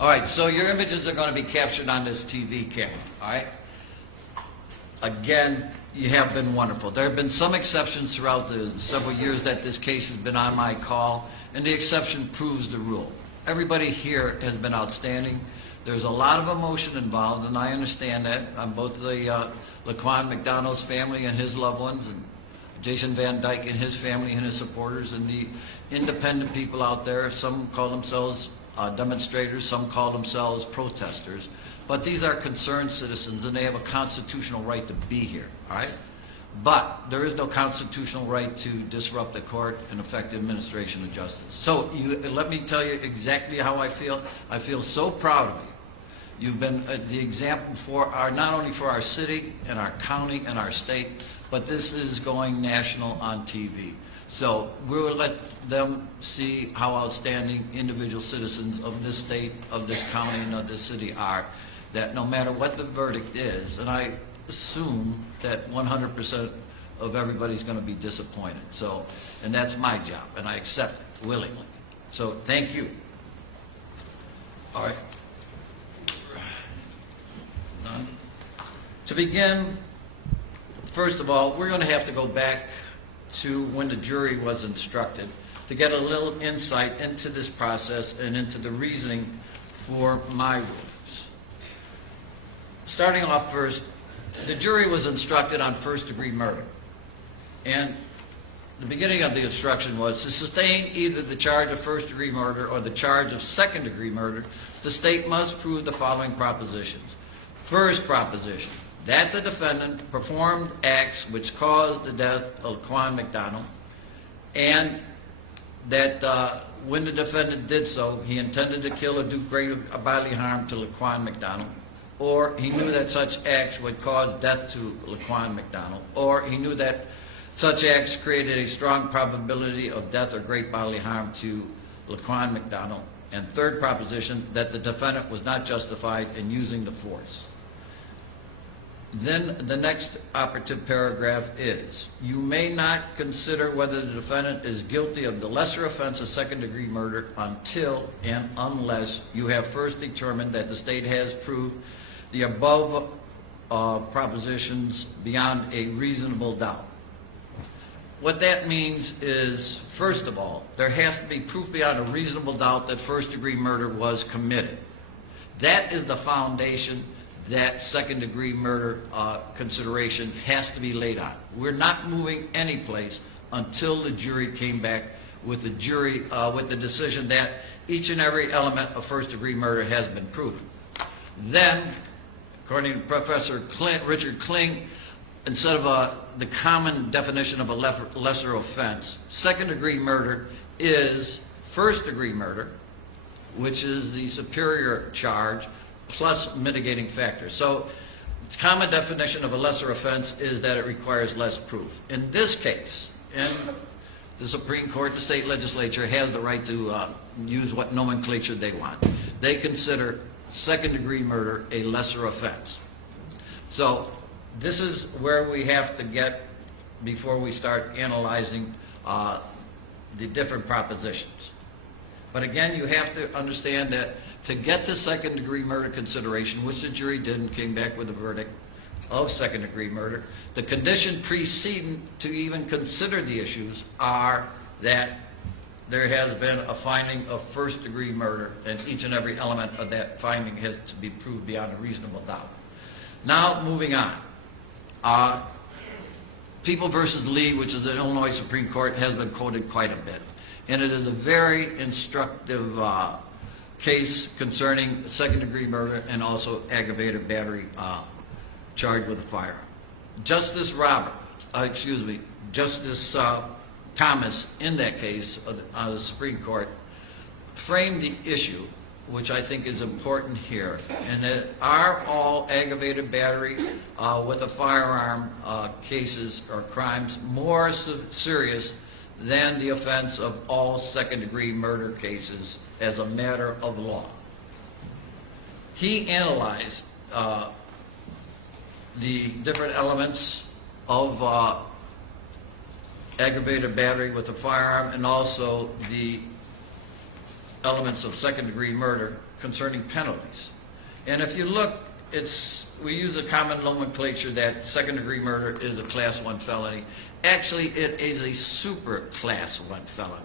All right, so your images are going to be captured on this TV camera, all right? Again, you have been wonderful. There have been some exceptions throughout the several years that this case has been on my call, and the exception proves the rule. Everybody here has been outstanding. There's a lot of emotion involved, and I understand that on both the Laquan McDonald's family and his loved ones, and Jason Van Dyke and his family and his supporters, and the independent people out there. Some call themselves demonstrators, some call themselves protesters. But these are concerned citizens, and they have a constitutional right to be here, all right? But there is no constitutional right to disrupt the court and affect the administration of justice. So let me tell you exactly how I feel. I feel so proud of you. You've been the example for not only for our city and our county and our state, but this is going national on TV. So we will let them see how outstanding individual citizens of this state, of this county, and of this city are, that no matter what the verdict is, and I assume that 100% of everybody's going to be disappointed. So, and that's my job, and I accept it willingly. So thank you. All right. None. To begin, first of all, we're going to have to go back to when the jury was instructed to get a little insight into this process and into the reasoning for my rulings. Starting off first, the jury was instructed on first-degree murder. And the beginning of the instruction was to sustain either the charge of first-degree murder or the charge of second-degree murder, the state must prove the following propositions. First proposition, that the defendant performed acts which caused the death of Laquan McDonald, and that when the defendant did so, he intended to kill or do great bodily harm to Laquan McDonald, or he knew that such acts would cause death to Laquan McDonald, or he knew that such acts created a strong probability of death or great bodily harm to Laquan McDonald. And third proposition, that the defendant was not justified in using the force. Then the next operative paragraph is, you may not consider whether the defendant is guilty of the lesser offense of second-degree murder until and unless you have first determined that the state has proved the above propositions beyond a reasonable doubt. What that means is, first of all, there has to be proof beyond a reasonable doubt that first-degree murder was committed. That is the foundation that second-degree murder consideration has to be laid on. We're not moving any place until the jury came back with the with the decision that each and every element of first-degree murder has been proven. Then, according to Professor Richard Kling, instead of the common definition of a lesser offense, second-degree murder is first-degree murder, which is the superior charge, plus mitigating factors. So the common definition of a lesser offense is that it requires less proof. In this case, and the Supreme Court, the state legislature has the right to use what nomenclature they want. They consider second-degree murder a lesser offense. So this is where we have to get before we start analyzing the different propositions. But again, you have to understand that to get to second-degree murder consideration, which the jury did and came back with a verdict of second-degree murder, the condition preceding to even consider the issues are that there has been a finding of first-degree murder, and each and every element of that finding has to be proved beyond a reasonable doubt. Now, moving on. People versus Lee, which is the Illinois Supreme Court, has been quoted quite a bit. And it is a very instructive case concerning second-degree murder and also aggravated battery charged with a firearm. Justice Thomas, in that case of the Supreme Court, framed the issue, which I think is important here, and that are all aggravated battery with a firearm cases or crimes more serious than the offense of all second-degree murder cases as a matter of law. He analyzed the different elements of aggravated battery with a firearm and also the elements of second-degree murder concerning penalties. And if you look, we use a common nomenclature that second-degree murder is a Class 1 felony. Actually, it is a super Class 1 felony.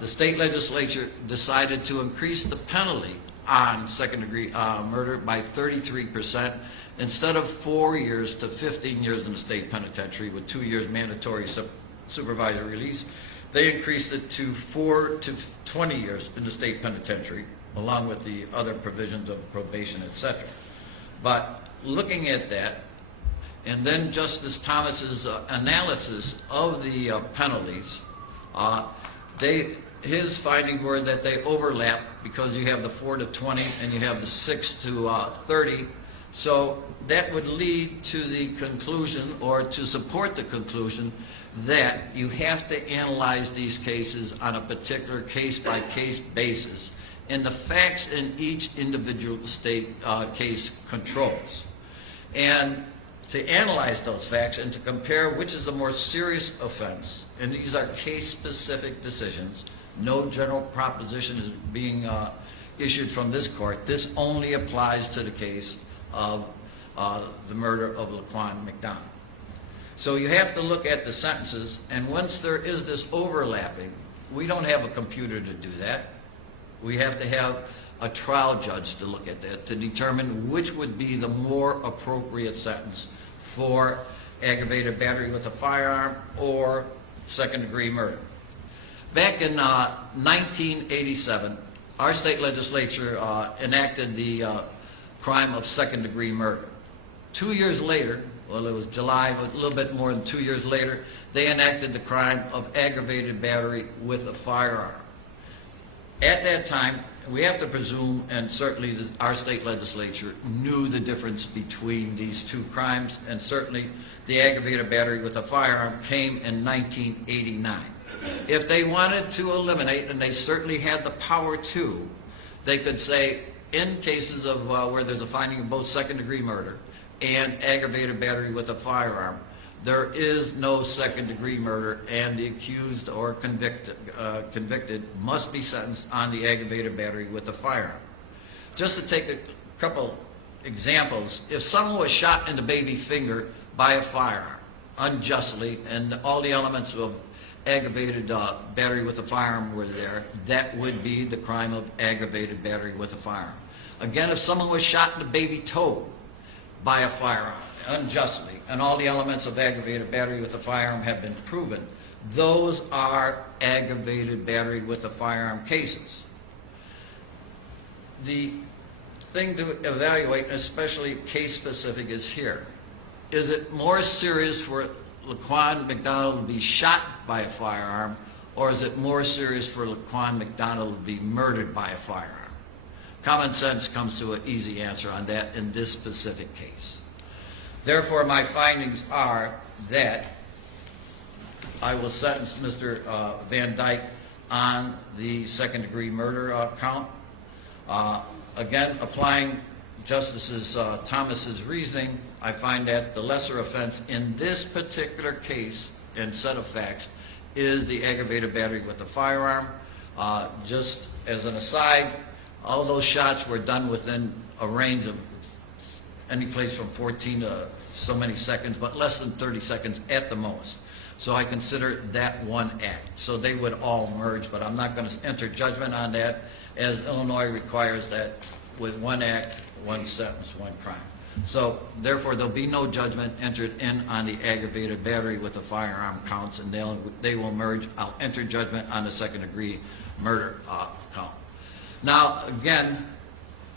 The state legislature decided to increase the penalty on second-degree murder by 33%. Instead of 4 years to 15 years in the state penitentiary with 2 years mandatory supervised release, they increased it to 4 to 20 years in the state penitentiary, along with the other provisions of probation, etc. But looking at that, and then Justice Thomas's analysis of the penalties, his findings were that they overlap because you have the 4 to 20 and you have the 6 to 30. So that would lead to the conclusion, or to support the conclusion, that you have to analyze these cases on a particular case-by-case basis, and the facts in each individual state case controls. And to analyze those facts and to compare which is the more serious offense, and these are case-specific decisions, no general proposition is being issued from this court. This only applies to the case of the murder of Laquan McDonald. So you have to look at the sentences, and once there is this overlapping, we don't have a computer to do that. We have to have a trial judge to look at that to determine which would be the more appropriate sentence for aggravated battery with a firearm or second-degree murder. Back in 1987, our state legislature enacted the crime of second-degree murder. 2 years later, well, it was July, but a little bit more than 2 years later, they enacted the crime of aggravated battery with a firearm. At that time, we have to presume, and certainly our state legislature knew the difference between these two crimes, and certainly the aggravated battery with a firearm came in 1989. If they wanted to eliminate, and they certainly had the power to, they could say, in cases of where there's a finding of both second-degree murder and aggravated battery with a firearm, there is no second-degree murder, and the accused or convicted must be sentenced on the aggravated battery with a firearm. Just to take a couple examples, if someone was shot in the baby finger by a firearm unjustly, and all the elements of aggravated battery with a firearm were there, that would be the crime of aggravated battery with a firearm. Again, if someone was shot in the baby toe by a firearm unjustly, and all the elements of aggravated battery with a firearm have been proven, those are aggravated battery with a firearm cases. The thing to evaluate, and especially case-specific, is here. Is it more serious for Laquan McDonald to be shot by a firearm, or is it more serious for Laquan McDonald to be murdered by a firearm? Common sense comes to an easy answer on that in this specific case. Therefore, my findings are that I will sentence Mr. Van Dyke on the second-degree murder count. Again, applying Justice Thomas's reasoning, I find that the lesser offense in this particular case and set of facts is the aggravated battery with a firearm. Just as an aside, all those shots were done within a range of any place from 14 to so many seconds, but less than 30 seconds at the most. So I consider that one act. So they would all merge, but I'm not going to enter judgment on that, as Illinois requires that with one act, one sentence, one crime. So therefore, there'll be no judgment entered in on the aggravated battery with a firearm counts, and they will merge. I'll enter judgment on the second-degree murder count. Now, again,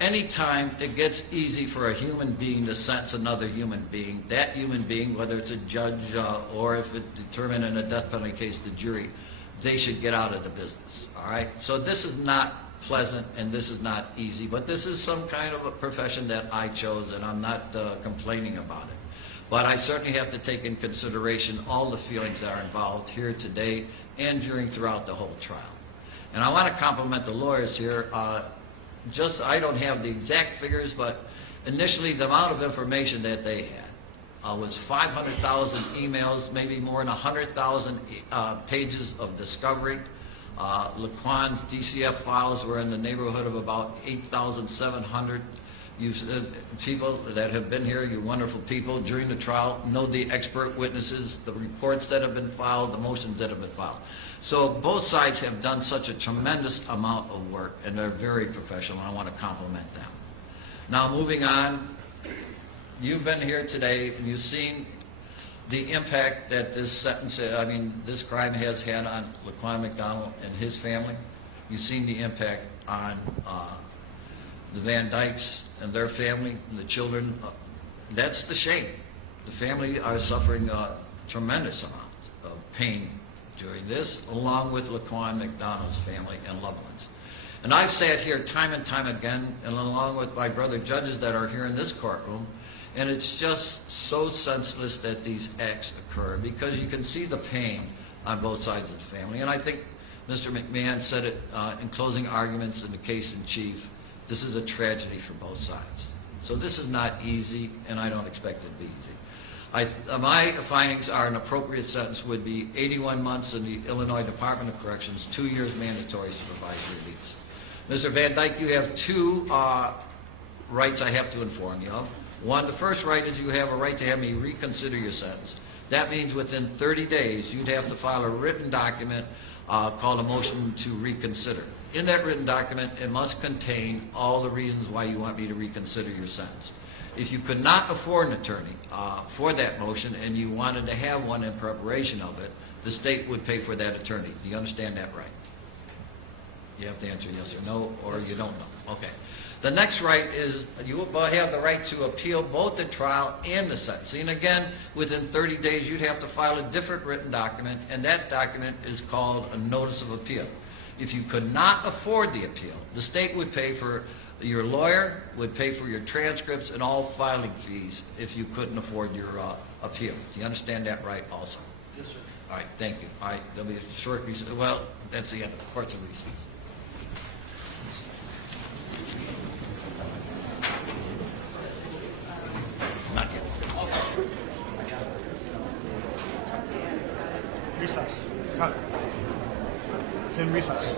anytime it gets easy for a human being to sentence another human being, that human being, whether it's a judge or if it's determined in a death penalty case, the jury, they should get out of the business, all right? So this is not pleasant and this is not easy, but this is some kind of a profession that I chose, and I'm not complaining about it. But I certainly have to take in consideration all the feelings that are involved here today and throughout the whole trial. And I want to compliment the lawyers here. I don't have the exact figures, but initially the amount of information that they had was 500,000 emails, maybe more than 100,000 pages of discovery, Laquan's DCF files were in the neighborhood of about 8,700. People that have been here, you wonderful people, during the trial, know the expert witnesses, the reports that have been filed, the motions that have been filed. So both sides have done such a tremendous amount of work, and they're very professional. I want to compliment them. Now, moving on, you've been here today, and you've seen the impact that this sentence, this crime has had on Laquan McDonald and his family. You've seen the impact on the Van Dykes and their family, and the children. That's the shame. The family are suffering a tremendous amount of pain during this, along with Laquan McDonald's family and loved ones. And I've sat here time and time again, and along with my brother judges that are here in this courtroom, and it's just so senseless that these acts occur, because you can see the pain on both sides of the family. And I think Mr. McMahon said it in closing arguments in the case in chief. This is a tragedy for both sides. So this is not easy, and I don't expect it to be easy. My findings are an appropriate sentence would be 81 months in the Illinois Department of Corrections, 2 years mandatory supervisory release. Mr. Van Dyke, you have two rights I have to inform you of. One, the first right is you have a right to have me reconsider your sentence. That means within 30 days, you'd have to file a written document called a motion to reconsider. In that written document, it must contain all the reasons why you want me to reconsider your sentence. If you could not afford an attorney for that motion and you wanted to have one in preparation of it, the state would pay for that attorney. Do you understand that right? You have to answer yes or no, or you don't know. Okay. The next right is you will have the right to appeal both the trial and the sentencing. And again, within 30 days, you'd have to file a different written document, and that document is called a notice of appeal. If you could not afford the appeal, the state would pay for your lawyer, would pay for your transcripts and all filing fees if you couldn't afford your appeal. Do you understand that right also? Yes, sir. All right, thank you. All right, there'll be a short recess. Well, that's the end of the court's of recess. Not yet. Recess. Cut. It's in recess.